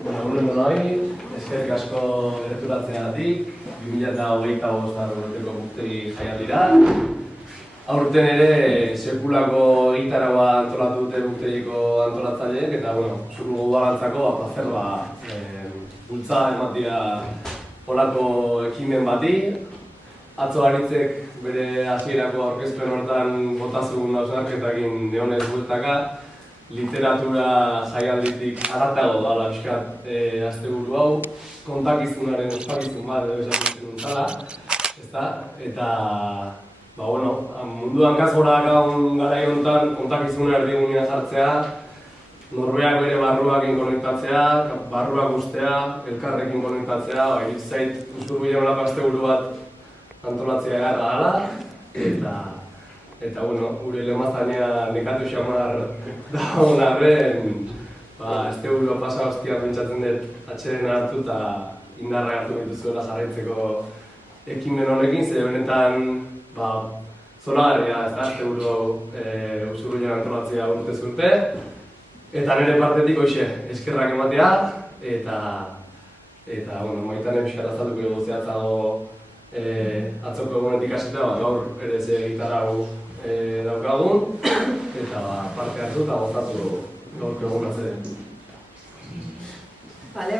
Egunon denoi, eskerrik asko gerturatzeagatik, 2025 urteko urtegi jaialdira. Aurten ere sekulako egitaragoa antolatu dute urtegiko antolatzaileek eta zuru udalantzako plazerra bultzada ematia holako ekimen bati. Atzo Aritzek bere hasierako aurkezpen horretan botazugun hausnarketakin neonez bueltaka, literatura jaialditik haratago dala pixkat asteburu hau, kontakizunaren ospakizun bat edo esaten duntzala, ezta? Eta munduan kasgora dakagun garai honetan kontakizuna erdigunean sartzea, norbeak bere barruakin konektatzea, barruak ustea, elkarrekin konektatzea, zait usurbide honako asteburu bat antolatzea egarra dala, eta gure lemazanea nekatu xamar dagoen arren, asteburua pasa hostia pentsatzen dut atxeden hartu eta indarra hartu dituzuela jarraitzeko ekimen honekin, ze benetan zoragarria ez da asteburu usurbilean antolatzea urtez urte, eta nire partetik hoxe eskerrak ematea, eta maitanen pixkara azalduko dugu zehatzago atzoko egunetik hasita, gaur ere ze gitarra daukagun, eta parte hartu eta gozatu gaurko egun atzeren. Bale,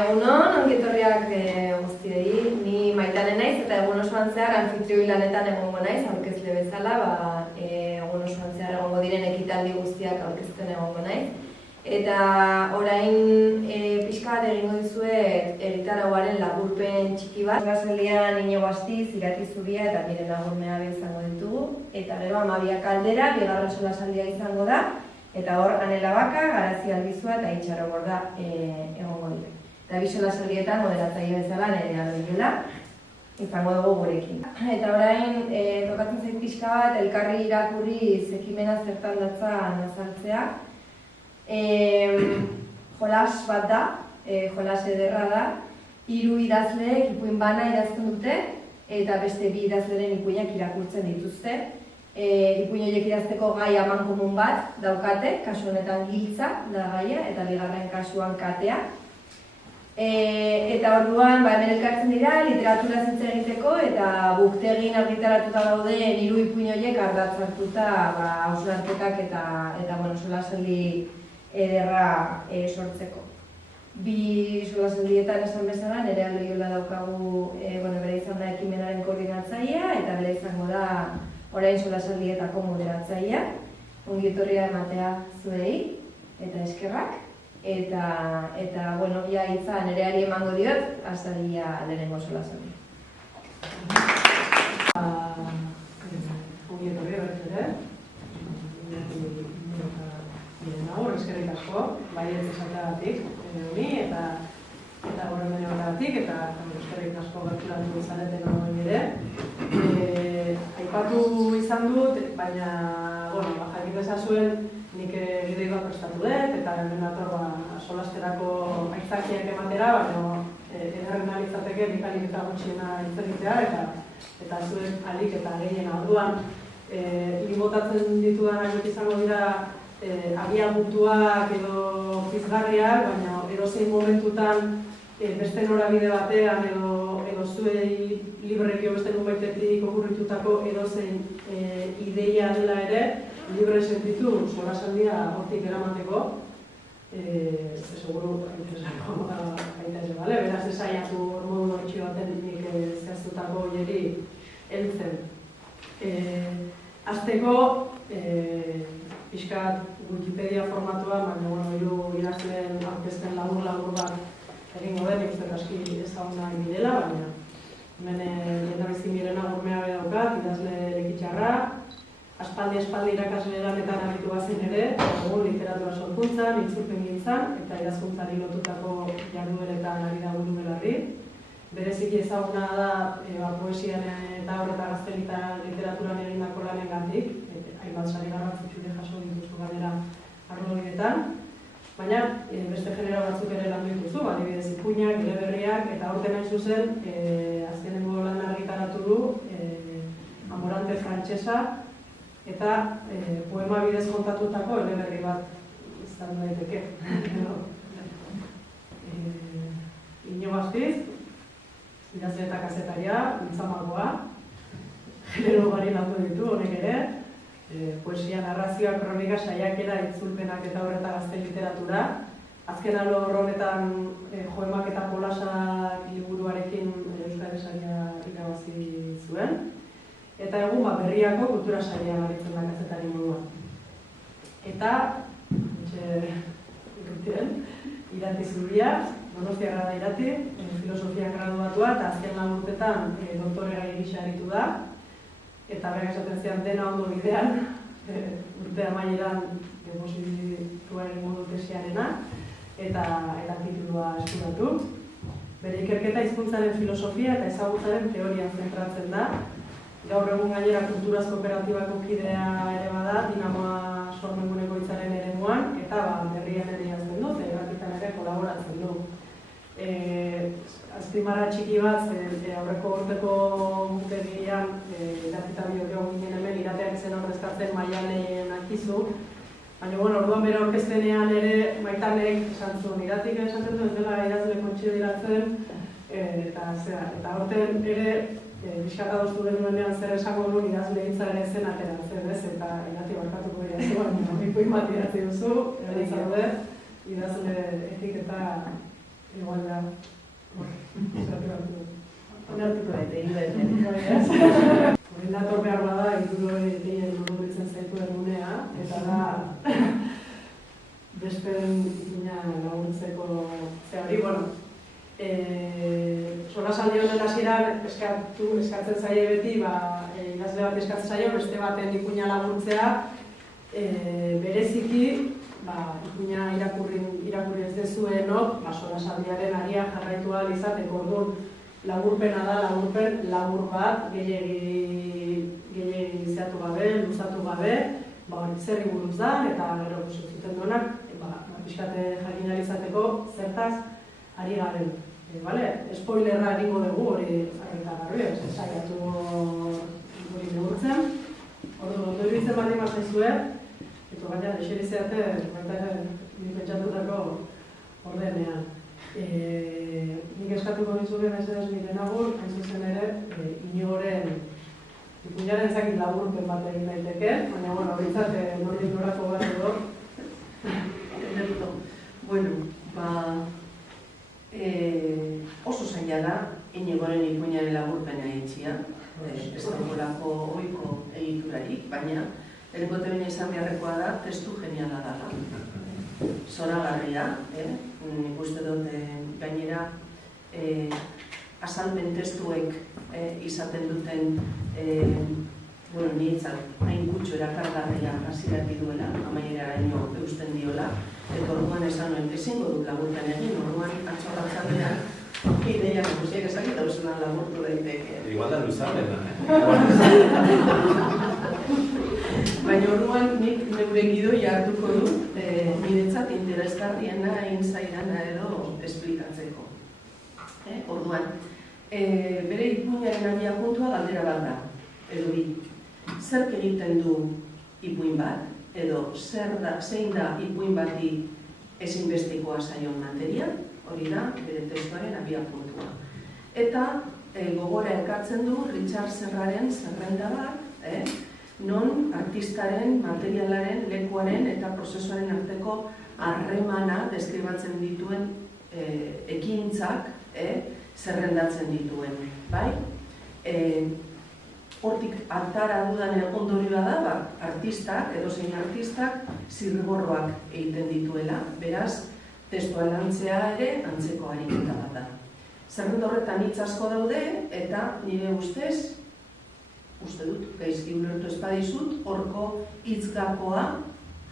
egunon, ongietorriak guztiei, ni Maitane naiz eta egun osoan zehar anfitrioi lanetan egongo naiz, aurkezle bezala, egun osoan zehar egongo diren ekitaldi guztiak aurkezten egongo naiz. Eta orain pixka bat egingo dizuet egitarauaren laburpen txiki bat. Gazelian Inigo Astiz, Irati Zubia eta Miren Agurmea izango ditugu. Eta gero Amabia Kaldera, bigarren solasaldia izango da. Eta hor Anela Baka, Garazi Albizua eta Itxaro Borda egongo dira. Eta bi solasaldietan moderatzaile bezala Nerea Loiola izango dugu gurekin. Eta orain tokatzen zait pixka bat elkarri irakurri ekimena zertan datzan azaltzea. Jolas bat da, jolas ederra da, 3 idazleek ipuin bana idazten dute eta beste 2 idazleren ipuinak irakurtzen dituzte. Ipuin horiek idazteko gai amankomun bat daukate, kasu honetan giltza da gaia eta bigarren kasuan katea. Eta orduan hemen elkartzen dira literatura hitz egiteko eta buktegin argitaratuta daude 3 ipuin horiek ardatz hartuta hausnarketak eta solasaldi ederra sortzeko. 2 solasaldietan esan bezala, Nerea Loiola daukagu bere izan da ekimenaren koordinatzailea eta bere izango da orain solasaldietako moderatzailea. Ongietorria ematea zuei eta eskerrak. Eta ja hitza Nereari emango diot, azaria lehenengo solasaldia. Ongietorria berriz ere. Eskerrik asko, baietz esateagatik, honi eta goremen egoteagatik, eta eskerrik asko gerturatu izaneten hori ere. Aipatu izan dut, baina jakin bezazuen nik gidei bat prestatu dut, eta hemen ator solasterako aitzakiak ematera, baina ederren alitzateke nik alik eta gutxiena hitz egitea, eta zuen alik eta gehiena orduan. Botatzen ditudanak beti izango dira abiapuntuak edo pizgarriak, baina edozein momentutan beste norabide batean edo zuei libreki beste nunbaitetik okurritutako edozein ideia dela ere, libre sentitu solasaldia hortik eramateko. Seguru interesako baita ere, bale? Beraz esaiatu modu hortxio baten nik zehaztutako hieri heltzen. Azteko, pixkat Wikipedia formatua, baina hiru idazleen aurkezpen labur bat egingo den, ikusten aski ezagunak direla, baina hemen jendabizi Miren Agurmea daukat, idazle lekitxarra, aspaldi irakasle lanetan aritu bazen ere, literatura sorkuntzan, itzulpen gintzan, eta idazkuntzari lotutako jardueretan ari da buru belarri. Bereziki ezaguna da poesian eta horreta gaztelita literaturan egindako lanengatik, hainbat sari garrantzitsu jaso dituzu gainera arlo horietan, baina beste genero batzuk ere landu dituzu, adibidez ipuinak, eleberriak, eta aurten hain zuzen azkenengo lan argitaratu du Satxesa, eta poema bidez kontatutako eleberri bat izan daiteke. Iñigo Astiz, idazle eta kazetaria, Ultzamagoa, genero ugari landu ditu honek ere, poesia, narrazioa, kronika, saiakera, itzulpenak eta horreta gazte literatura. Azken alor honetan Joemak eta Polasak liburuarekin Euskal Saria irabazi zuen. Eta egun berriako kultura saria aritzen da kazetari moduan. Eta, Irati Zuria, Donostiarra da Irati, filosofia graduatua eta azken lan urtetan doktorera gisa aritu da. Eta berak esaten zian dena ondo bidean, urte amaieran deposituaren modu tesiarena, eta titulua eskuratu. Bere ikerketa hizkuntzaren filosofia eta ezagutzaren teorian zentratzen da. Gaur egun gainera kulturaz kooperatibako kidea ere bada, Dinamoa Sormenguneko hitzaren eremuan, eta berrian ere jazten du, erratitan ere kolaboratzen du. Azpimarra txiki bat, aurreko urteko gutegian, erratita biok ginen hemen, irateak zen ordezkatzen Maianen Akizu, baina, orduan bere orkestenean ere Maitanek esan zuen, iratik esaten du, ez dela idazle kontsideratzen, eta horten ere, biskata doztu denuenean zer esango duen idazle hitza ere zen ateratzen, ez? Eta irati barkatuko dira zuen, ipuin bat idatzi duzu, erantzaude, idazle etiketa igualdea. Onartuko daite, inbez. Horren dator behar bada, inguru egiten modulitzen zaitu erunea, eta da, besperen ipina laguntzeko ze hori, solasaldi honen hasieran eskatzen zaie beti, idazle bat eskatzen zaio, beste baten ipuina laguntzea, bereziki, ipuina irakurri ez dezuenok, solasaldiaren aria jarraitu ahal izateko, orduan laburpena da, labur bat, gehiegi zeatu gabe, luzatu gabe, zerri buruz da, eta gero zuten duenak, pixkate jakin izateko zertaz ari garen. Spoilerra egingo dugu hori argitagarri, saiatu hori neurtzen. Ondo iruditzen baldin bat zaizue, eta gaina eseri zeate, baita pentsatutako ordenean. Nik eskatuko nizuke mesedez nire nagur, hain zuzen ere, Inigoren ipuinaren zakit laburpen bat egin daiteke, baina, bintzat, nordik norako bat edo. Oso zaila da Inigoren ipuinaren laburpena egitxia, ez dagoelako ohiko egiturarik, baina lehenengote baina izan beharrekoa da, testu geniala dela. Zoragarria, nik uste dut gainera azalpen testuek izaten duten niretzat hain gutxo erakargarria hasieraki duela, amaierara ino eusten diola, eta orduan esan nuen, ezingo dut laburpen egin, orduan atxorratzanean ideiak guztiak ezakit dauzenan laburtu daiteke. Igual da luzapen da, Baina orduan nik neure gidoia hartuko dut, niretzat interesgarriena egin zaidana edo esplikatzeko. Orduan, bere ipuinaren agia puntua galdera bat da, edo bi. Zerk egiten du ipuin bat, edo zein da ipuin bati ezinbestekoa zaion materia, hori da, bere testuaren abia puntua. Eta gogora ekartzen du Richard Serraren zerrenda bat, non artistaren, materialaren, lekuaren eta prozesuaren arteko harremana deskribatzen dituen ekintzak zerrendatzen dituen. Hortik atara dudan ondorioa da, artistak, edozein artistak, zirriborroak egiten dituela, beraz, testua lantzea ere antzeko ariketa bat da. Zerrenda horretan hitz asko daude, eta nire ustez, uste dut, gaizki ulertu ez badizut, horko hitzgakoa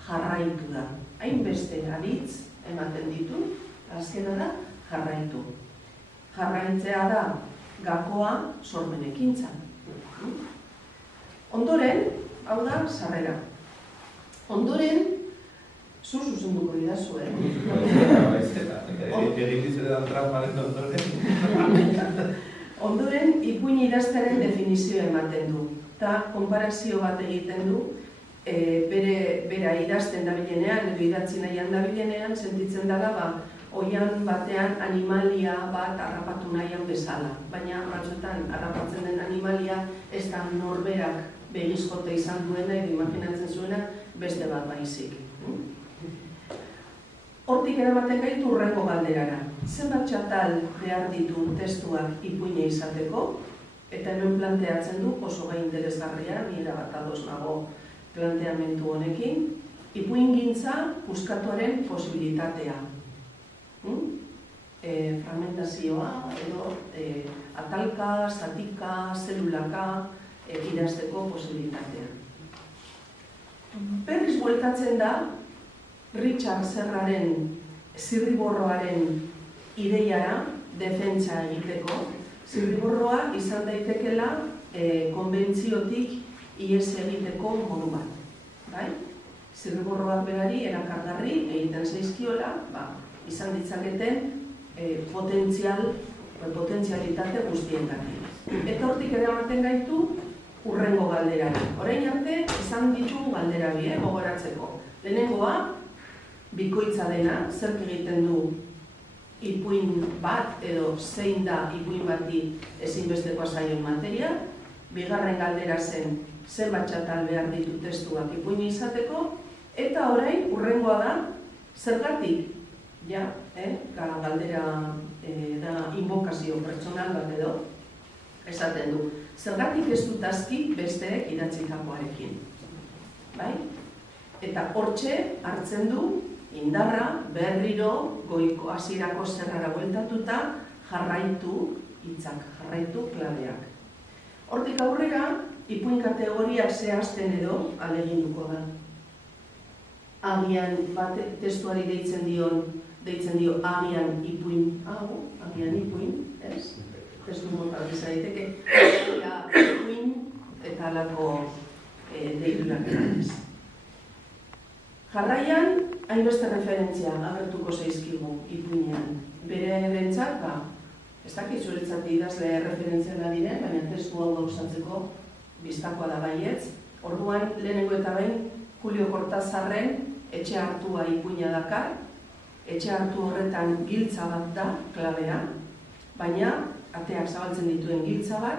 jarraitu da. Hainbeste aditz ematen ditu, azkena da, jarraitu. Jarraitzea da gakoa sormen ekintza. Ondoren, hau da, sarrera. Ondoren, zuzenduko didazu, Ondoren, ipuin idaztearen definizioa ematen du. Eta konparazio bat egiten du, bera idazten dabilenean, edo idatzi nahian dabilenean, sentitzen dela, oian batean animalia bat harrapatu nahian bezala. Baina, batzuetan, harrapatzen den animalia, ez da norberak begizkote izan duena, edo imaginatzen zuena, beste bat baizik. Hortik eramaten gaitu hurrengo galderara. Zenbat txatal behar ditu testuak ipuina izateko, eta hemen planteatzen du oso gai interesgarria, nire bat ados nago planteamendu honekin, ipuingintza puskatuaren posibilitatea. Fragmentazioa, edo atalka, zatika, zelulaka idazteko posibilitatea. Berriz bueltatzen da, Richard Serraren zirriborroaren ideiara defentsa egiteko. Zirriborroa izan daitekela konbentziotik ihes egiteko modu bat. Zirriborroak berari erakargarri egiten zaizkiola, izan ditzaketen potentzialitate guztiengatik. Eta hortik ere ematen gaitu hurrengo galderari. Orain arte izan ditugu galdera bi, gogoratzeko. Lehenengoa, bikoitza dena, zerk egiten du ipuin bat edo zein da ipuin bati ezinbestekoa zaion materia. Bigarren galdera zen zenbat txatal behar ditu testuak ipuin izateko. Eta orain, hurrengoa da, zergatik? Galdera da invokazio pertsonal bat edo esaten du. Zergatik ez dut aski besteek idatzitakoarekin. Eta hortxe hartzen du indarra berriro goiko hasierako zerrara bueltatuta jarraitu hitzak, jarraitu klabeak. Hortik aurrera, ipuin kategoriak zehazten edo aleginduko da. Agian bat testuari deitzen dio agian ipuin, agian ipuin, ez? Testu mota izan daiteke, ipuin eta alako deiturak ez. Jarraian, hainbeste referentzia agertuko zaizkigu ipuinean. Bere erentzat, ez dakit zuretzat idazle referentziala diren, baina testu hau gauzatzeko biztakoa da baietz. Orduan, lehenengo eta behin, Julio Cortázarren etxe hartua ipuina dakar. Etxe hartu horretan giltza bat da, klabea, baina ateak zabaltzen dituen giltza bat,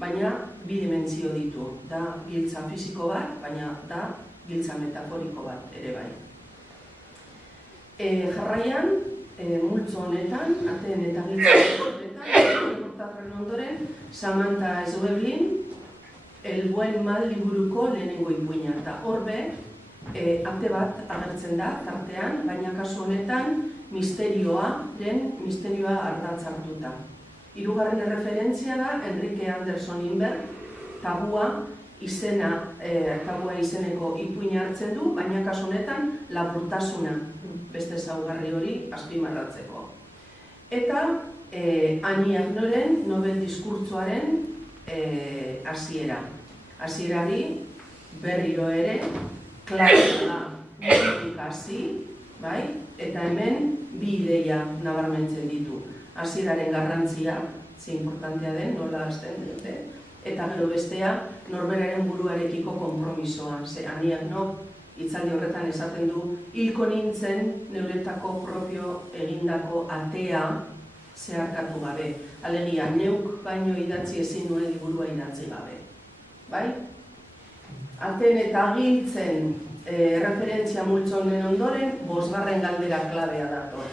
baina bi dimentsio ditu. Da giltza fisiko bat, baina da giltza metaforiko bat ere bai. Jarraian, multzo honetan, ateen eta giltza honetan, Cortázarren ondoren, Samantha Schweblin, El buen mal liburuko lehenengo ipuina. Eta horbe, ate bat agertzen da, tartean, baina kasu honetan, misterioa ardatz hartuta. Hirugarren erreferentzia da, Enrique Anderson Inberg, tabua izeneko ipuina hartzen du, baina kasu honetan laburtasuna, beste ezaugarri hori azpimarratzeko. Eta Annie Ernauxren Nobel diskurtsoaren hasiera. Hasierari berriro ere, klabea hasi, eta hemen bi ideia nabarmentzen ditu. Hasieraren garrantzia, ze importantea den, nola hasten dute, eta gero bestea, norberaren buruarekiko konpromisoa. Ze Annie Ernaux hitzaldi horretan esaten du, hilko nintzen neuretako propio egindako atea zeharkatu gabe. Alegia, neuk baino idatzi ezin nuen liburua idatzi gabe. Aten eta giltzen referentzia multzo honen ondoren, 5. galdera klabea dator.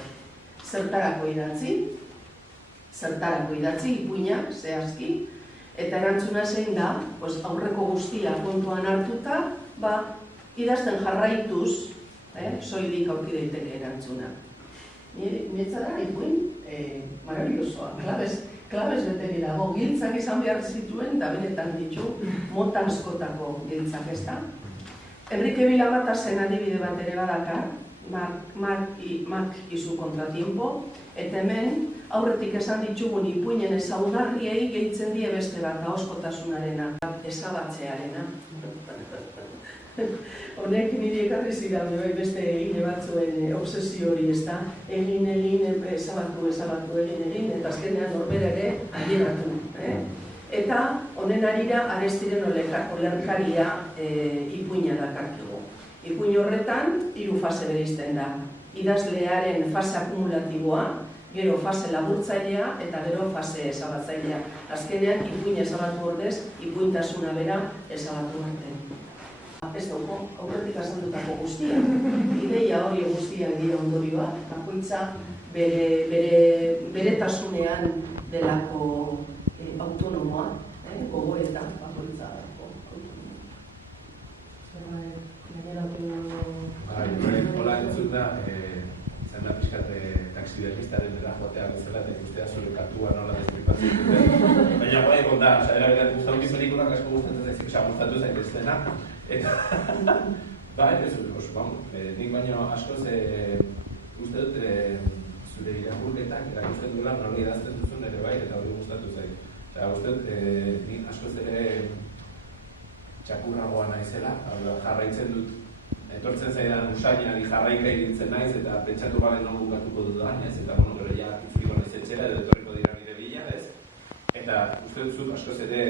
Zertarako idatzi, ipuina, zehazki, eta erantzuna zein da, aurreko guztia kontuan hartuta, idazten jarraituz, soilik aurki daiteke erantzuna. Niretzara ipuin, maravillosoa, klabez beteri dago, giltzak izan behar zituen, da benetan ditu, mota askotako giltzak ez da. Enrique Vilamatasen adibide bat ere badakar, Mark y su contratiempo, eta hemen aurretik esan ditugun ipuinen ezaugarriei gehitzen die beste bat, ahoskotasunarena, ezabatzearena. Honek niri ekarri zidan beste egine batzuen obsesio hori ez da, egin, ezabatu, egin, eta azkenean norbera ere adieratu. Eta honen arira Arestiren olerkaria ipuina dakarkigu. Ipuin horretan 3 fase bereizten da. Idazlearen fase akumulatiboa, gero fase laburtzailea eta gero fase ezabatzailea. Azkenean ipuina ezabatu ordez, ipuintasuna bera ezabatu arte. Ez dauko, aurretik azaldutako guztia. Ideia hori guztiak dira ondorioa, bakoitza bere tasunean delako autonomoa, gogoeta bakoitza autonomoa. Hola entzut da, izan da pixkat taxidermistaren dela joatea bezala eta ikustea zure katua nola destripatzen dute. Baina guai egon da, eraberat guztatu bi pelikulak asko gustatzen zaizik, gustatu zaiteztena. Eta, nik baino askoz uste dut zure irakurketak erakusten duela nola idazten duzun ere bai eta hori gustatu zait. Eta uste dut, nik askoz ere txakurragoa naizela, jarraitzen dut etortzen zaidan usainari jarraika ibiltzen naiz eta pentsatu gabe non bukatuko dudan, ez? Eta, gero ja itzuliko naiz etxera edo etorriko dira nire bila, ez? Eta uste dut zut askoz ere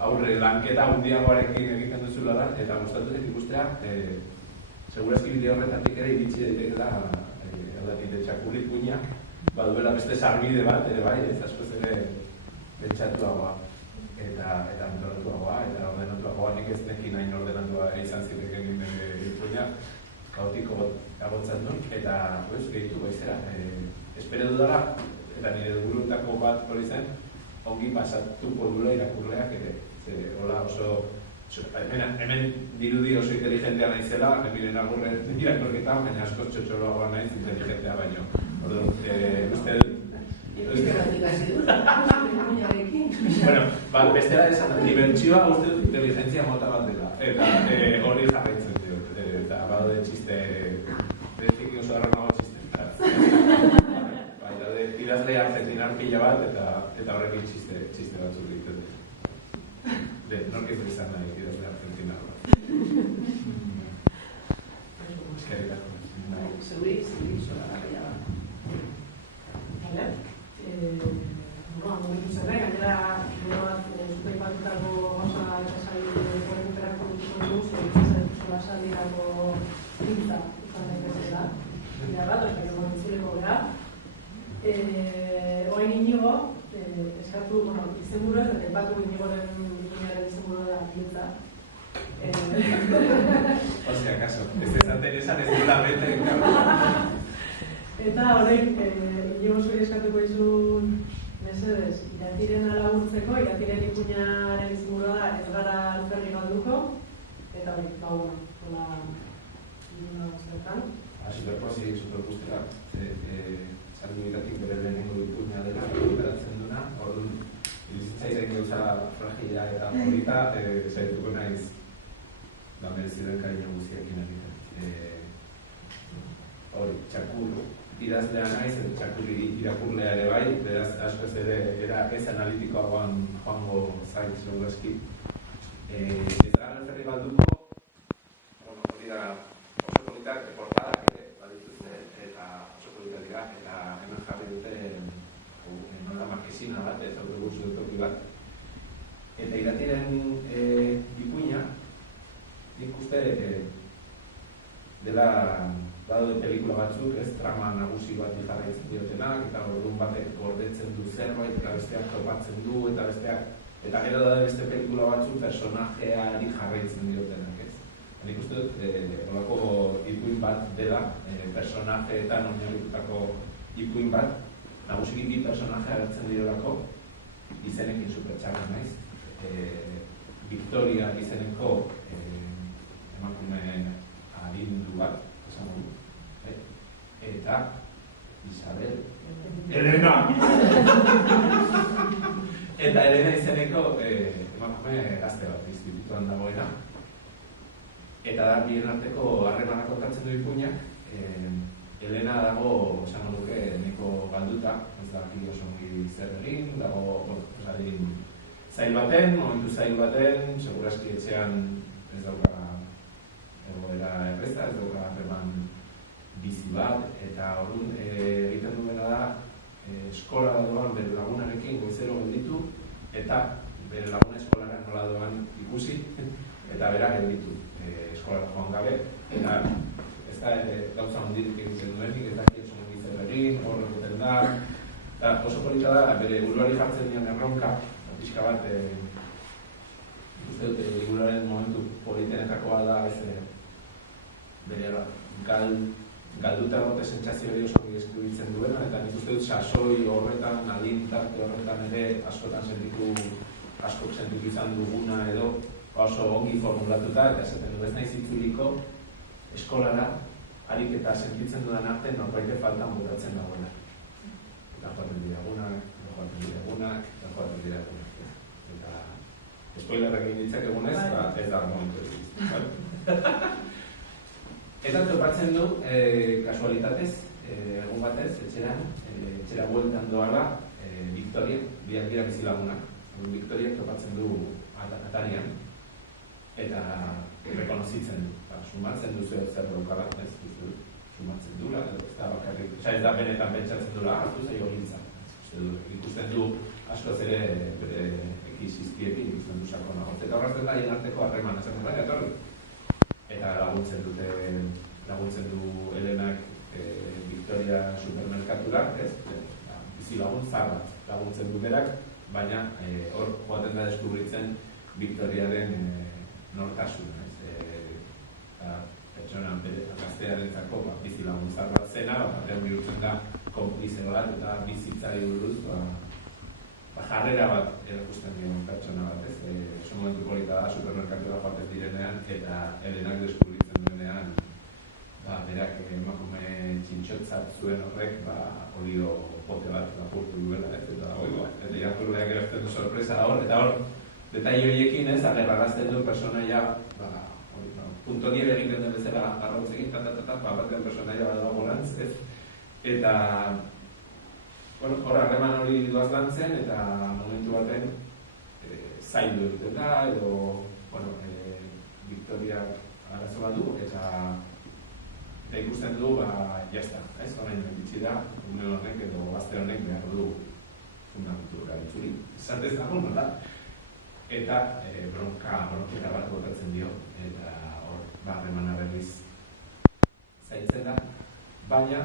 aurre lanketa handiagoarekin egiten duzula da, eta gustatu dut ikustea, segurazki bide horretatik ere iritsi daitekela nire txakurri puina, baduela beste sarbide bat ere bai, ez askoz ere pentsatuagoa eta antolatuagoa, eta ordenatuagoa nik ez nekin hain ordenatua izan ziteken nire puina, kaotiko agotzen duen, eta gehitu goizera. Espero dudala, eta nire burutako bat hori zen, ongi pasatuko dula irakurleak ere. Hola oso, hemen dirudi oso inteligentea naizela, miren agurren irakurketan, baina askoz txotxoloagoa naiz inteligentea baino. Uste bueno, bestela esan, dibertsioa uste dut inteligentzia mota bat dela, eta hori jarraitzen diot, eta badaude txiste, dezik oso arramago txiste. Bai, daude idazle argentinar pila bat, eta horrekin txiste batzuk egiten dut. Nork ez izan nahi idazle argentinar bat. Eskerrik asko. Zeuri, zola garria bat. Vale. Momentu zerren, gainera gero bat zute ipatutako gauza esasari korrenterako dutiko dugu, solasaldirako pintza izan daitezela. Bidea bat, eta gero entzuleko gara. Orain Inigo, eskatu, izenburua, eta ipatu Inigoren ipuñaren izenburua da pintza. Osea, kaso, ez ezaten esan ez dula bete, Eta horrein, Inigo zuri eskatuko izun mesedez, iratiren alaburtzeko, iratiren ipuñaren izenburua da ez gara alferri galduko, eta hori, hola, iruna zertan. Superposi, supergustia, salduitatik bere lehenengo ipuña dela, ikutaratzen duna, orduan, irizitzaizen gauza fragila eta polita, zaituko naiz, mereziren kariño guztiekin egiten. Hori, txakur idazlea naiz, eta txakur irakurlea ere bai, beraz askoz ere era ez analitikoagoan joango zait segurazki. Ez gara alferri balduko, hori da oso politak portadak ere badituzte, eta oso politak dira, eta hemen jarri dute nola markesina bat, ez autobusu dutoki bat. Eta iratiren ipuina, nik uste dela badaude pelikula batzuk, ez trama nagusi bat jarraitzen diotenak, eta orduan batek gordetzen du zerbait, eta besteak topatzen du, eta gero daude beste pelikula batzuk personajeari jarraitzen diotenak, ez. Nik uste dut, olako ipuin bat dela, personajeetan oinarritutako ipuin bat, nagusiki bi personaje agertzen direlako, izenekin supertxarra naiz. Victoria izeneko emakume adindu bat, esan dugu. Eta Isabel Elena! Eta Elena izeneko emakume gazte bat, institutuan dagoena. Eta da, bien arteko harremanak kontatzen du ipuinak. Elena dago, esan duke, neko galduta, ez da, oso ongi zer egin, dago, zail baten, momentu zail baten, segurazki etxean ez dauka egoera erreza, ez dauka harreman bizi bat, eta orduan egiten duena da eskola doan bere lagunarekin goizero gelditu, eta bere laguna eskolara nola doan ikusi, eta berak gelditu eskolara joan gabe, eta ez da gauza hondirik egiten duenik, ez da kietxo mugitzen egin, horre egiten da, eta oso polita da, bere buruari jartzen dian erronka, pixka bat, uste dut, liburuaren momentu politenetakoa da, bere galduta egote sentsazio hori oso eskribitzen duena, eta nik uste dut sasoi horretan, adin tarte horretan ere askotan askok sentitu izan duguna edo oso ongi formulatuta, eta esaten du ez naiz itzuliko eskolara harik eta sentitzen dudan arte norbaite faltan botatzen dagoela. Eta joaten dira egunak, eta spoilerrak egin ditzak egunez, ez da momentu ez. Eta topatzen du, kasualitatez, egun batez, etxera bueltan doala, Victoria, biak dira bizilagunak. Victoria topatzen du atarian, eta rekonozitzen du. Sumatzen duzu zer daukala, ez duzu, sumatzen dula, ez da bakarrik, ez da benetan pentsatzen dula, hartu zaio giltza. Ikusten du, askoz ere, bere ekizizkiekin ikusten du sakonago. Eta horrazten da, hien arteko harreman, esaten da, etorri. Eta laguntzen du Helenak Victoria supermerkatura, bizi lagun zarra laguntzen du berak, baina hor joaten da deskubritzen Victoriaren nortasuna. Pertsona gaztearentzako bizi lagun zarra zena, batean bihurtzen da konplize bat eta bizitzari buruz jarrera bat erakusten dion pertsona bat, oso momentu polita da supermerkatura joaten direnean eta Helenak deskubritzen duenean berak emakume txintxotzat zuen horrek olio pote bat lapurtu duela, eta irakurleak erazten du sorpresa hor, eta hor detaile horiekin agerrarazten du personaia punto 10 egiten den bezala arrautzekin, batean personaia bat dago gorantz, eta hor harreman hori doaz lantzen, eta momentu baten zaildu egiten da, edo Victoria arazo bat du, eta ikusten du, jazta, horrein bitxi da, une horrek edo gazte honek behar du fundamentura itzuri. Zantez dago, nola? Eta bronkera bat botatzen dio, eta hor harremana berriz zailtzen da, baina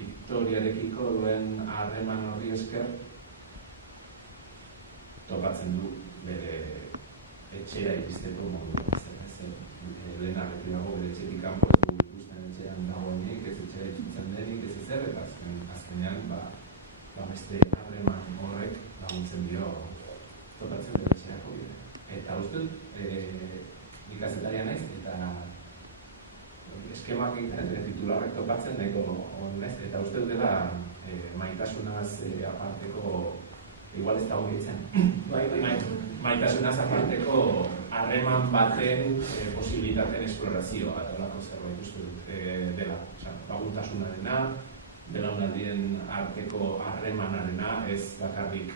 Victoriarekiko duen harreman horri esker topatzen du bere etxera iristeko modu bat. Helena beti dago bere etxetik kanpo ikusten etxean dagoenik, ez etxera itzultzen denik, ez ezer, eta azkenean beste harreman horrek laguntzen dio topatzen bere etxerako bide. Eta uste nik kazetarian naiz, eta eskemak egiten titularrek topatzen nahiko honez, eta uste dela maitasunaz aparteko, igual ez da hori ditzen, maitasunaz aparteko harreman baten posibilitateen esplorazioa, eta horako zerbait uste dut dela. Laguntasunarena, belaunaldien arteko harremanarena, ez bakarrik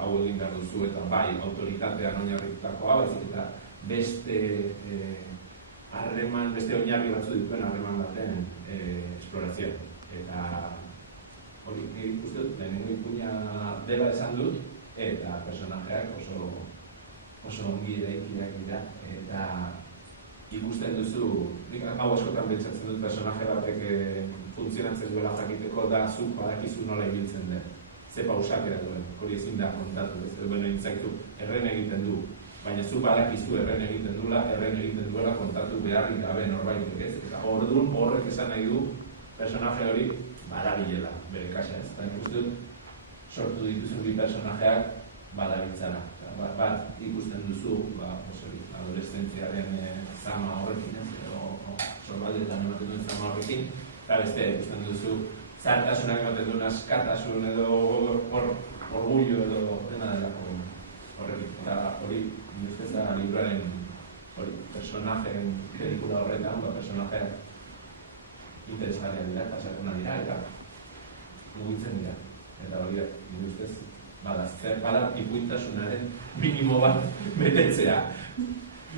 hau egin behar duzu, eta bai, autoritatean oinarritutakoa, baizik eta beste harreman, beste oinarri batzu dituen harreman baten esplorazioa. Eta hori ikusten dut, lehenengo ipuina dela esan dut, eta personajeak oso ongi eraikiak dira, eta ikusten duzu, nik hau askotan pentsatzen dut personaje batek funtzionatzen duela jakiteko da zuk badakizu nola ibiltzen den, ze pausak duen, hori ezin da kontatu, ez duen intzaitu, erren egiten du, baina zuk badakizu erren egiten duela kontatu beharrik gabe norbaitek, ez? Eta orduan horrek esan nahi du personaje hori badabilela, bere kasa, ez? Eta nik uste dut sortu dituzun bi personajeak badabiltzara. Bat ikusten duzu, adolescentziaren zama horrekin, edo sorbaldetan ematen duen zama horrekin, eta beste ikusten duzu zartasunak ematen duen askatasun edo orgullo edo dena delako horrekin. Eta hori, ustez da liburuaren personajeen pelikula horretan, personajeak interesgarriak dira, eta sakona dira, eta mugitzen dira. Eta hori, ustez, bada ipuintasunaren minimo bat betetzea.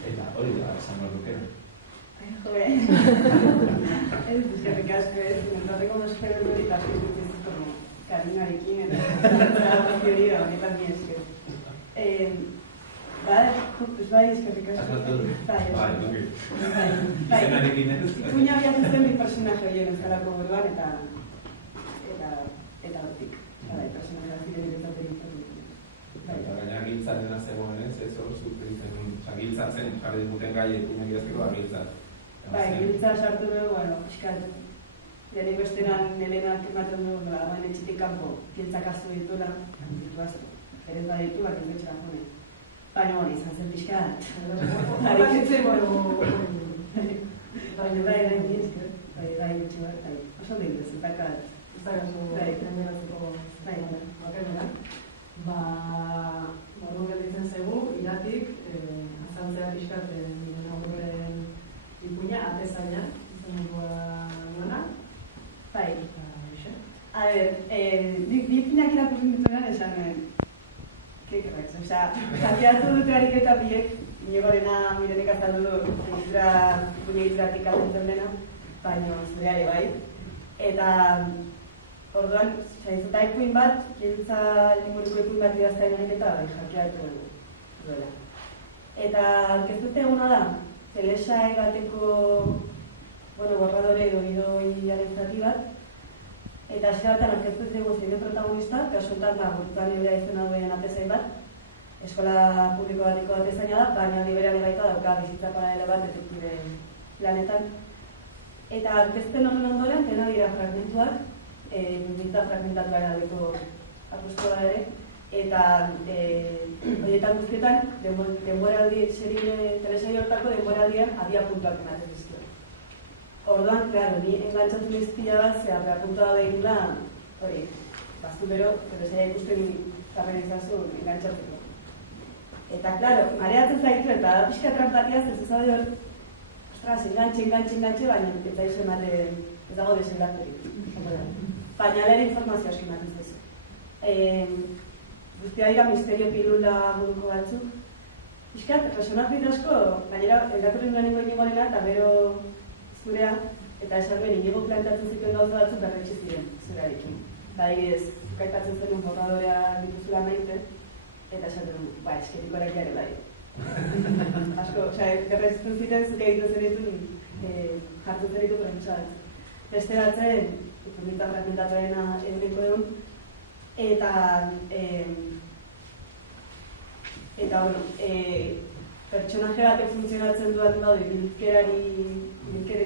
Eta hori da, esan hor dukena. Joder. Ez eskerrik asko, ez, nintzateko mezkeren hori eta eskerrik asko. Karinarekin eta hori da, honetan mi esker. Bai, eskerrik asko. Izenarekin ez? Ipuina biak zen bi personaje horien ezkalako buruan eta hortik. Bai, personaje ziren eta Gaina giltzat dena zegoen ez, ez hor zute ditzen, giltzatzen jarri duten gai ipuina giazteko giltzat. Bai, giltzat sartu dugu, piskat. Jari bestenan Elenak ematen du, hauen etxetik kanpo, giltzak hartu ditula, eren baditu, bat enbetxera jone. Baina hori, izan zen piskat. Hariketzen bai, gutxi bat, oso dintez, etakat. Orduan gelditzen zaigu, iratik, azaltzea pixkat nire aurren ipuina, atezaina, izan duena. Bai. A ber, bi ipuinak irakurtzen dituenan esan, kekerrez, jateatu dute ariketa biek, Inegorena Mirenek azaldu du, ipuina ituratik altzen dena, baina zureare bai. Eta orduan, zaizuta ipuin bat, giltza liburuko ipuin bat idaztean eta bai, jakeatu duela. Eta aurkeztute eguna da, Telesa egateko borradore edo idoi zati bat, eta xeratan aurkeztute egu zeide protagonista, kasuetan da, gurtan ebrea izena duen atezain bat, eskola publiko bateko atezaina da, baina liberan egaita dauka bizitza paralelo bat detektibe lanetan. Eta aurkezten horren ondoren, dena dira fragmentuak, bizitza fragmentatua erabeko apostola ere, eta horietan guztietan, denboraldi, telesaio hortako denboraldian abia puntuak ematen dizkio. Orduan, klaro, ni engantzatu nizpila bat, ze abia puntua behin da, hori, baztu bero, telesaia ikusten zarren izazu engantzatuko. Eta, klaro, mareatzen zaitu eta da pixka trampatiaz, ez ezade hor, ostras, engantxe, baina eta iso ematen ez dago desenlaterik. Baina lehen informazio asko ematen zezu. Guztia dira misterio pilula buruko batzuk. Piskat, personaje asko, gainera, eldakurren ganengo Inigorena eta bero zurea, eta esan ben, Inigo plantatzen zituen gauza batzuk berretxe ziren, zurarekin. Eta adibidez, kaitatzen zen borradorea dituzula maite, eta esan duen, eskeriko erakiare bai. Asko, berretzen ziren, zuke egiten zenitun, jartu zenitu prentxat. Beste batzen, ipunita fragmentatuena eguneko egun, eta pertsonaje batek funtzionatzen duan daude, bilkere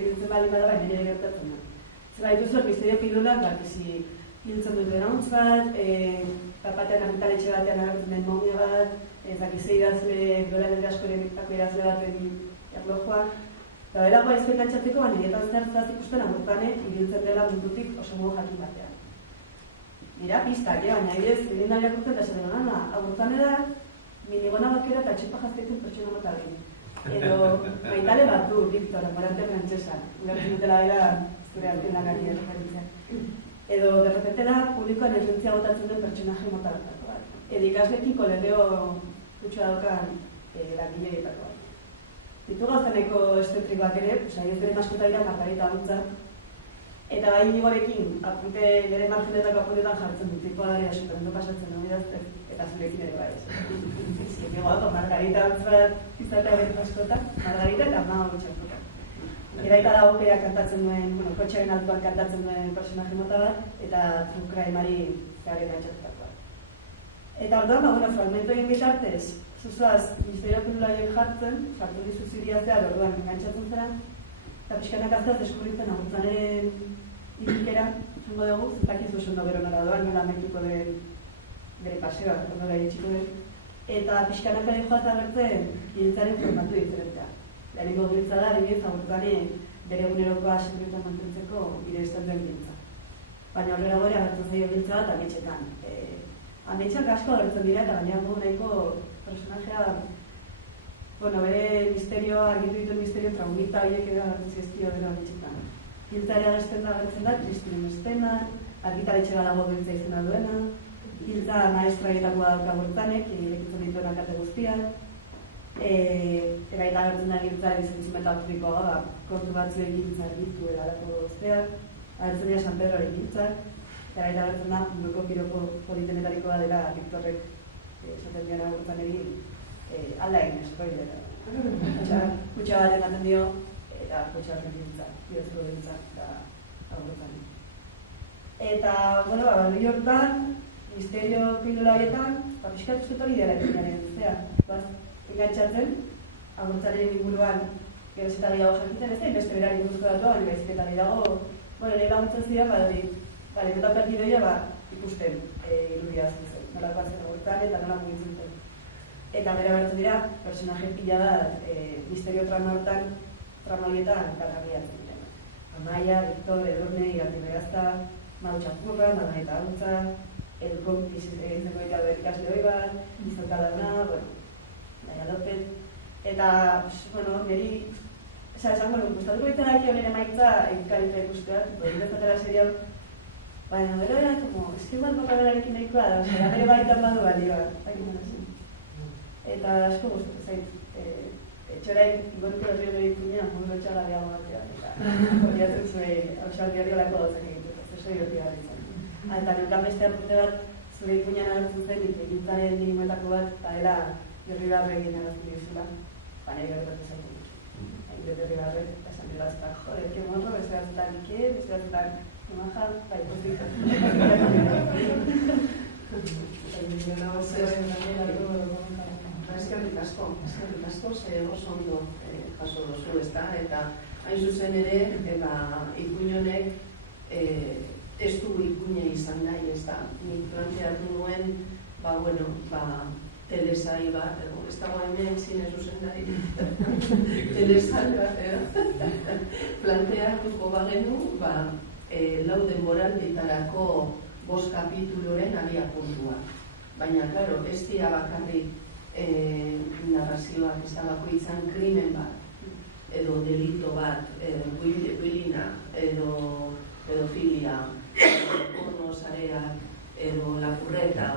biltzen bali bada, baina nire gertatzen da. Zer gaitu zuen, misterio pilulak, bizi biltzen duten hauntz bat, batean argitaletxe batean agertzen den momia bat, ze idazle, dola nire askoren idazle baten erlojoak, eta beragoa ezken antxatzeko, baina nietan zertzaz ikusten agurtanek ibiltzen dela mundutik oso modu jakin batean. Mira, pistak, baina idez, egindariak urten eta esaten gana, agurtane da, minigona bakera eta txepa jaztetzen pertsona bat agin. Edo, maitale bat du, Victor, amorante frantzesa, ulertzen dutela dela, zure alten lanari erreferentzia. Edo, de repente da, publikoan esentzia botatzen den pertsonaje mota batako bat. Edo ikaslekin kolegeo kutxua daukan langileetako bat. Ditu gauzaneko estetrikoak ere, ez bere maskota dira Margarita Aguntza, eta bai Inigorekin, apunte bere margenetako apuntetan jartzen dut, tipo adarea superendo pasatzen hori dazte, eta zurekin ere bai. Ezkeke guapo, Margarita Aguntza izatea bere maskota, Margarita eta Mao txartuta. Eraita da opera kantatzen duen, kotxearen altuan kantatzen duen personaje mota bat, eta true crime-ari zeharen atxatutakoa. Eta orduan, fragmentoien bitartez, zuzuaz, misterio pilulaioen jartzen, sartu dizu ziriaztea, orduan engantzatzen zera, eta pixkanak azteaz deskurritzen agurtzaneren ikikera, zungo dugu, zentakizu oso bero nora doan, nola ametiko den bere paseoa, nola egitxiko den, eta pixkanak ere joat agertzen giltzaren formatu diferentea. Lehenengo giltza da, adibidez, agurtzane bere egunerokoa seguretan mantentzeko bide estanduen giltza. Baina horrela gore agertzen zaio giltza bat ametxetan. Ametxak asko agertzen dira eta baina modu nahiko personajea bere misterioa, argitu dituen misterio traumita horiek edo agertzen zizkio dela ametxetan. Giltza ere agertzen da, Kristinen estena, argitaletxera dago giltza izena duena, giltza maestraetakoa dauka agurtzanek, irekitzen dituen akate guztiak, Eraita agertzen da giltza bizitzu metaforikoa, kontu batzuek giltza erditu eralako gozteak, agertzen dira San Pedroaren giltzak, Eta gertzen da, munduko kiroko politenetarikoa dela Viktorrek esaten dian agurtzan egin alda egin estroilera. Kutsa bat ematen dio, eta kutsa bat egintza, bihotzu egintza, eta agurtzan. Eta, bueno, New Yorkan, misterio pilola horietan, pixkat uste hori dela egin zea. Engatxatzen, agurtzaren inguruan geroz eta gehiago jakiten, ez da, beste berari buruzko datua, baina gaizketari dago, nire laguntzen zidan, eta perdidoia ikusten irudia zen, nolako zen agurtzan eta nola mugitzen zen. Eta bere bertzen dira, personaje pila da, misterio trama hortan, tramalietan, garragiatzen dira. Amaia, Victor, Edurne, Igarti Begazta, Madu Txapurra, Manaita Agurtza, Edukon egin zengo dira ikasle hori bat, Izokadana, Naia López, eta, niri, esango nuk, gustatuko ditzen ari honen emaitza egikaritzea ikustean, ez serial, baina bero era, igual papaberarekin nahikoa da, bere baitan badu balioa, eta asko gustatu zait. Etxorain, igortu horri hori dituña, mundu etxala diago batean, eta horiatzen zuen hausaldi hori olako gauzak egiteko, zeso iroti gara izan. Eta neukan beste apurte bat, zure ikuñan agertzen zen, egintzaren minimoetako bat, eta dela Jorri Barregin agertzen dizula, baina igertatu zaitu. Jorri Barreg, esan dira azkar, jode, que morro, beste batzutan ike, beste batzutan maja, bai, pozik. Eskerrik asko, ze oso ondo jaso duzu, ezta? Eta hain zuzen ere, ipuin honek ez du ipuine izan nahi, ezta? Nik planteatu nuen, telesail bat, ez dago hemen zine zuzendari, telesail bat, planteatuko bagenu, lau denboralditarako 5 kapituloren abiapuntua. Baina, klaro, ez dira bakarrik narrazioak ez da bakoitzan krimen bat, edo delito bat, guilina, edo pedofilia, porno sareak, edo lapurreta,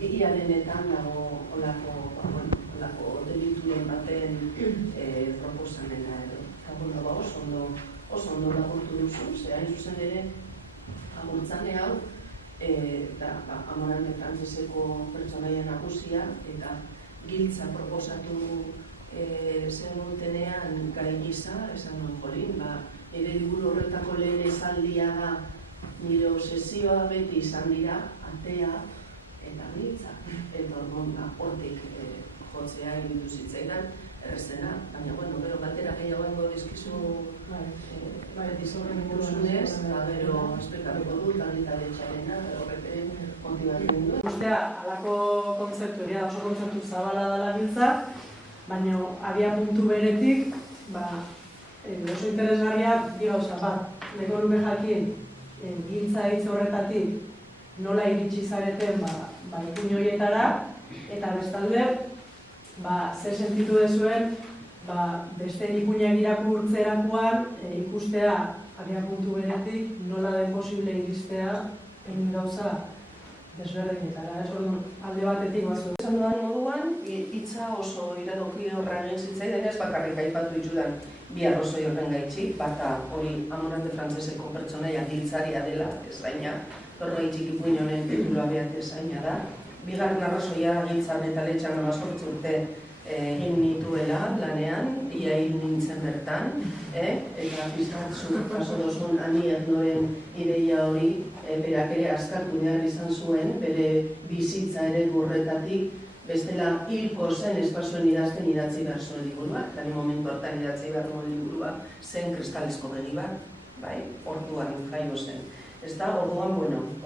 Ia denetan dago olako delituren baten proposamena edo. Eta oso ondo laburtu duzu, ze hain zuzen ere agurtzane hau, eta Amorante Frantzeseko pertsonaia nagusia, eta giltza proposatu zenutenean gai gisa, esan nuen jolin, nire liburu horretako lehen esaldia da, nire obsesioa beti izan dira, atea, eta giltza, eta hortik jotzea egitu zitzaidan, errezena, baina, gero batera gehiago engo dizkizu dizorren inguruzunez, gero esplikatuko dut, alditare txarena, gero reperen motibatzen duen. Ustea, alako kontzeptu, oso kontzeptu zabala dela giltza, baina abia puntu beretik, oso interesgarria bi gauza bat. Lego nuke jakin, giltza hitz horretatik nola iritsi zareten ipuin horietara, eta bestalde, zer sentitu dezuen, beste ipuinak irakurtzerakoan ikustea abiapuntu beretik nola den posible iristea egin gauza desberdinetara. Alde batetik bazu. Esan dudan moduan, hitza oso iradoki horra egin zitzaidan ez bakarrik aipatu ditudan bi arrazoi horren gaitxik, bata hori Amorante Frantzeseko pertsonaia giltzaria dela, ez baina, horregaitxik ipuin honen titulua behat ezaina da. Bigarren arrazoia giltzan eta letxan 18 urte egin nituela lanean, ia hil nintzen bertan, eta bizkatzuk jaso dozun Ani Ernoren ideia hori berak ere askatu behar izan zuen, bere bizitza ere horretatik, bestela hilko zen espazuen idazten idatzi behar zuen liburua, eta ni momentu hortan idatzi behar zuen liburua zen kristalizko begi bat, orduan jaio zen. Ez da, orduan,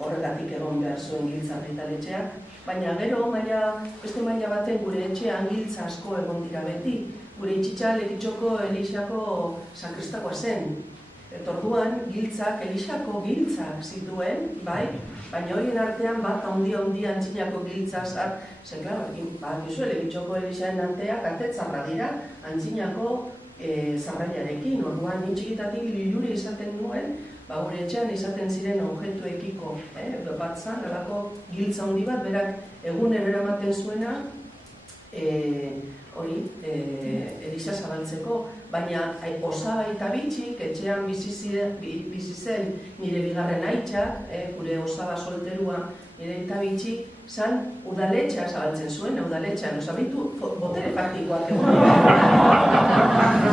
horregatik egon behar zuen giltza argitaletxeak, baina gero, beste maila baten gure etxean giltza asko egon dira beti. Gure itxitxa Lekitxoko Elixako sakristakoa zen. Eta orduan, Elixako giltzak zituen, baina horien artean bat handi antzinako giltzak zat, zen, klaro, Lekitxoko Elixaren arteak atetzarra dira antzinako zarraiarekin. Orduan, nintxikitatik liluri izaten nuen, gure etxean izaten ziren objektuekiko bat zan, alako giltza handi bat, berak egunero eramaten zuena hori, Elixa zabaltzeko, baina osaba eta bitxik, etxean bizi zen nire bigarren aitxak, gure osaba solterua, nire eta bitxik, zan udaletxea zabaltzen zuen, udaletxea, nosabitu botere faktikoak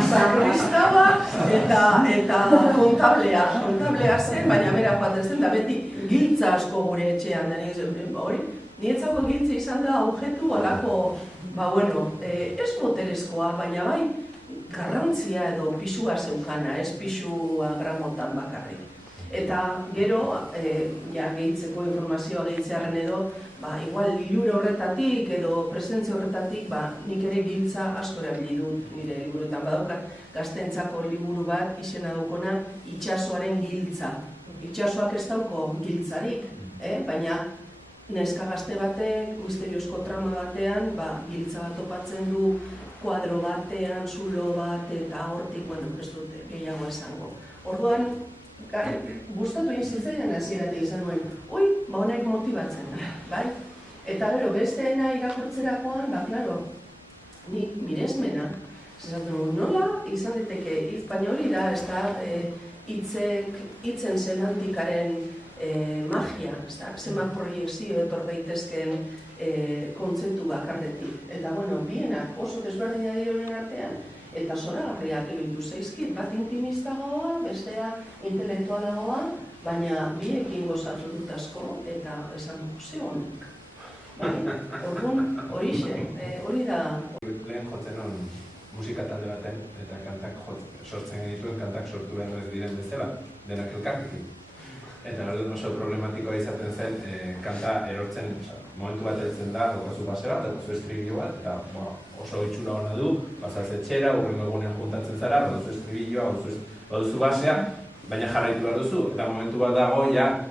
zakristaba eta kontablea zen, baina bera joaten zen, da beti giltza asko gure etxean, hori, niretzako giltza izan da objetu alako, ez boterezkoa, baina bai, garrantzia edo pisua zeukana, ez pisua gramotan bakarrik. Eta gero, gehitzeko informazioa gehitzearen edo, igual liburu horretatik edo presentzia horretatik, nik ere giltza asko erabili dut nire liburuetan. Badaukat gaztentzako liburu bat izena dukona itxasoaren giltza. Itxasoak ez dauko giltzarik, baina neska gazte batek, misteriozko trama batean, giltza bat topatzen du, kuadro batean, zulo bat, eta hortik, ez dute gehiago esango. Orduan, gustatu egin zitzaidan hasieratik izan nuen, honek motibatzen da, bai? Eta gero, besteena irakurtzerakoan, klaro, nik miresmena, zaten nola izan diteke, baina hori da, ez da, hitzen semantikaren magia, zenbat proiekzio etor daitezken kontzeptu bakarretik. Eta, bienak oso desberdina diren artean, eta zoragarriak egitu zaizkit, bat intimistagoa, bestea intelektualagoa, baina biekin gozatu dut asko, eta esan ze honek. Orduan, hori da. Lehen jotzen hon musika talde baten, eta kantak sortzen genituen, kantak sortu behar ez diren bezala, denak elkarrekin. Eta oso problematikoa izaten zen, kanta erortzen, momentu bat heltzen da, daukazu base bat, daukazu estribillo bat, eta oso itxura hona du, bazaltze txera, urrengo egunean juntatzen zara, baduzu estribilloa, baduzu basea, baina jarraitu behar duzu, eta momentu bat dago,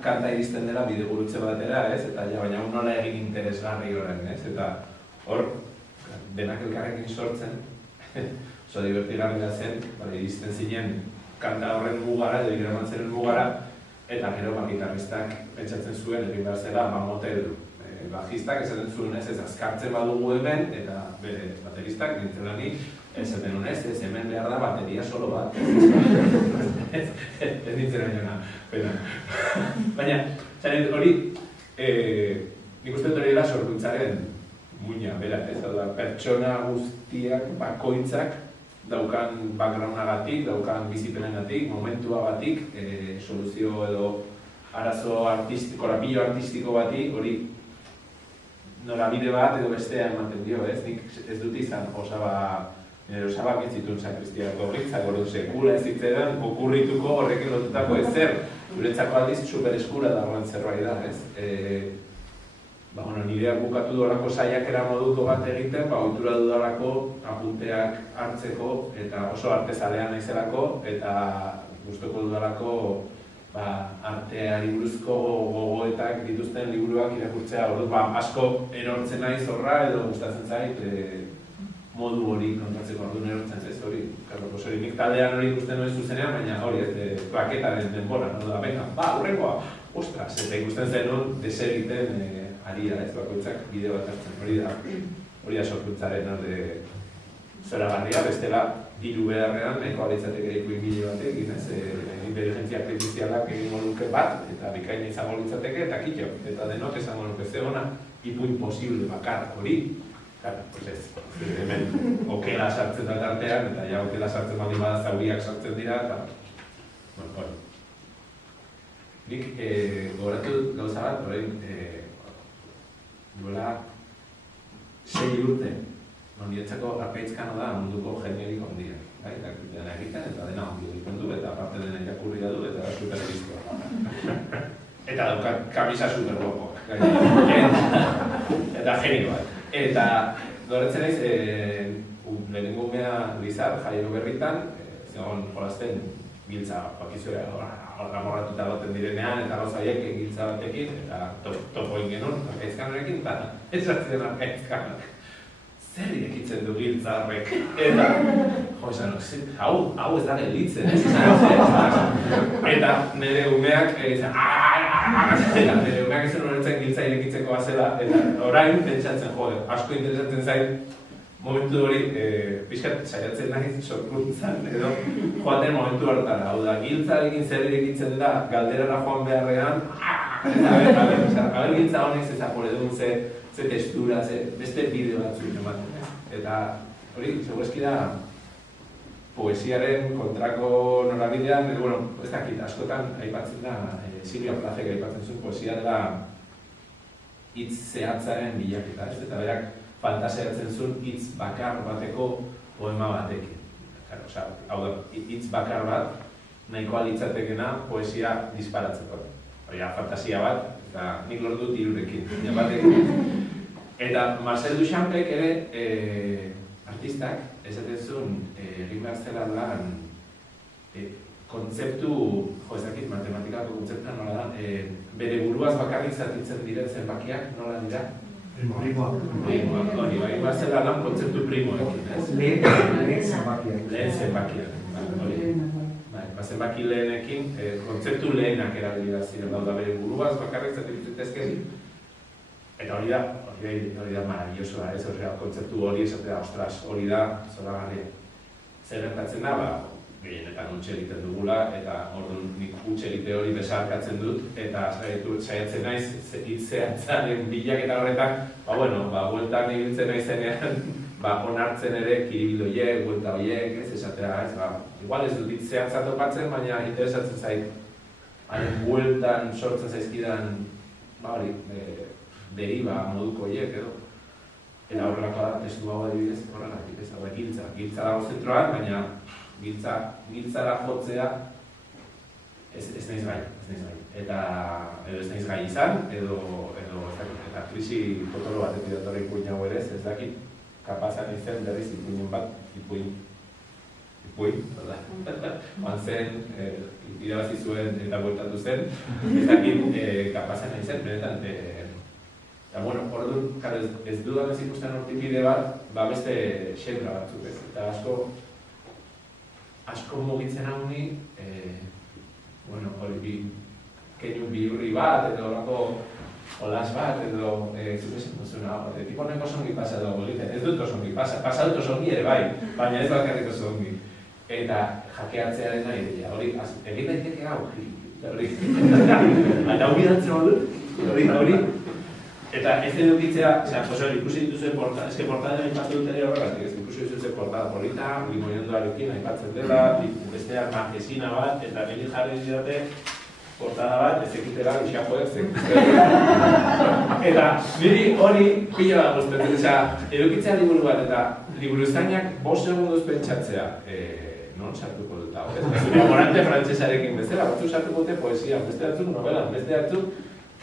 kanta iristen dela bidegurutze batera, eta baina nola egin interesgarri horren, eta hor, denak elkarrekin sortzen, oso divertigarria zen, iristen zinen kanta horren mugara, edo iramantzenen mugara, eta gero gitarristak pentsatzen zuen, egin behar zela, motel bajistak esaten zuen ez azkartzen badugu hemen, eta bere bateristak nintzen lani, esaten honez, ez hemen behar da bateria solo bat. Ez nintzen lani baina, hori, nik uste hori dela sorkuntzaren muina, bera, ez da, pertsona guztiak, bakoitzak, daukan backgroundagatik, daukan bizipenengatik, momentuagatik, soluzio edo arazo artistiko, korapillo artistiko bati, hori norabide bat edo bestea ematen dio, ez? Nik ez dut izan osabak ez zituen sakristiako horritzak, ordu sekula ez zitzetan, okurrituko horrekin lotutako ezer. Guretzako aldiz super eskura dagoen zerbait da, ez? Nireak bukatu dolako saiakera moduko bat egiten, ohitura dudalako apunteak hartzeko, eta oso artezalean naizelako, eta gustuko dudalako arteari buruzko gogoetak dituzten liburuak irakurtzea, asko erortzen naiz horra edo gustatzen zait modu hori kontatzeko orduan erortzen zaiz hori. Nik taldean hori ikusten nuen zuzenean, baina hori, klaketaren denbora, venga, urrengoa, ostras, eta ikusten zenun desegiten aria ez bakoitzak bide bat hartzen, hori da sorkuntzaren zoragarria, bestela hiru beharrean, nahiko alitzateke ikuin bide batekin, inteligentzia artifizialak egingo luke bat, eta bikaina izango litzateke, eta kitxo, eta denok esango luke zeona, ipuin posible bakar hori, hemen okela sartzen da tartean, eta okela sartzen baldin bada zauriak sartzen dira, eta hori. Nik gogoratu gauza bat, horrein, duela 6 urte, niretzako arpaitzkano da munduko geniorik ondia. Dena egiten eta dena ondi egiten du, eta aparte dena irakurria du, eta superbizkoa. Eta daukat kamisa super guapoak. Eta genio bat. Eta goretzen naiz, lehenengo umea Lizar, Jairo Berritan, zegoen jolazten giltza bakizuera, amorratuta goten direnean, eta gauza horiek giltza batekin, eta topo ingenun arpaitzkanorekin, eta ez ratzen arpaitzkanoak. Zer irekitzen du giltza horrek? Eta, hau ez da gelditzen, ez? Eta nire umeak egiten, eta nire umeak ezen horretzen giltza irekitzeko bazela, eta orain pentsatzen, asko interesatzen zain, momentu hori, pixkat saiatzen nahi sorkuntzan, edo joaten momentu hortara. Hau da, giltzarekin zer irekitzen da, galderara joan beharrean, aber giltza honek ze zapore duen, ze testura, beste bideo batzuk ematen. Eta hori, segurazki da, poesiaren kontrako norabidean, bueno, ez dakit, askotan aipatzen da, Silvia Plathek aipatzen zuen poesia dela hitz zehatzaren bilaketa, ez? Eta berak fantasiatzen zuen hitz bakar bateko poema batekin. Osea, hau da, hitz bakar bat nahikoa litzatekena poesia disparatzeko. Hori fantasia bat, eta nik lortu dut hirurekin. Eta Marcel Duchampek ere artistak esaten zuen egin behar zela lan kontzeptu, ez dakit, matematikako kontzeptuan nola da, bere buruaz bakarrik zatitzen diren zenbakiak, nola dira? Primoak. Hori, egin behar zela lan kontzeptu primoekin, ez? Lehen zenbakiak. Lehen zenbakiak, zenbaki lehenekin, kontzeptu lehenak erabili behar ziren, dauda bere buruaz bakarrik zatitzen dizkezi. Eta hori da maravillosoa, ez? Kontzeptu hori esatea, ostras, hori da, zoragarria. Zer gertatzen da, gehienetan utxe egiten dugula, eta orduan nik utxe egite hori besarkatzen dut, eta saiatzen naiz hitzeatzaren bilaketa horretan, bueltan ibiltzen naizenean, onartzen ere kiribidoiek, buelta horiek, ez esatea, ez, igual ez dut hitzeatzat topatzen, baina interesatzen zait, bueltan sortzen zaizkidan, deriba moduko horiek, edo. Eta horrelako da, testu hau adibidez, horregatik, ez dago giltza. Giltza dago zentroan, baina giltzara jotzea ez naiz gai. Eta edo ez naiz gai izan, edo eta krisi potolo batetik datorri ipuin hau ere ez dakit kapazan izan berriz ipuinen bat, ipuin, zen, irabazi zuen eta bueltatu zen, ez dakit kapazan izan, benetan, eta orduan, ez dudan ez ikusten hortipide bat, beste xendra batzuk ez, eta asko mugitzen hau ni, hori keinu bihurri bat, edo horako olas bat, edo zuzen duzuna, tipo neko zongi pasa dugu, ez dut osongi pasa dut osongi ere bai, baina ez bakarrik osongi. Eta jakeatzearen nahi dira, hori, egin daiteke hau, hori, eta hori datzen hori, eta ez edukitzea, ikusi dituzuen portada, eske portada aipatu dut ere horregatik, ikusi dituzuen portada polita, limoiendoarekin aipatzen dela, besteak markesina bat, eta niri jarri didate portada bat, ez ekitela gixapoek eta niri hori pila da gustatzen, edukitzea liburu bat, eta liburuzainak 5 segunduz pentsatzea, non sartuko dut hau, zure amorante frantsesarekin bezala, batzuk sartuko dute poesia, beste batzuk novelan, beste batzuk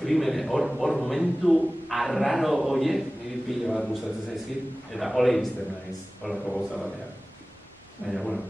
krimene, hor momentu arraro horiek, niri pila bat gustatzen zaizkit, eta hori izten naiz, horreko gauza batean.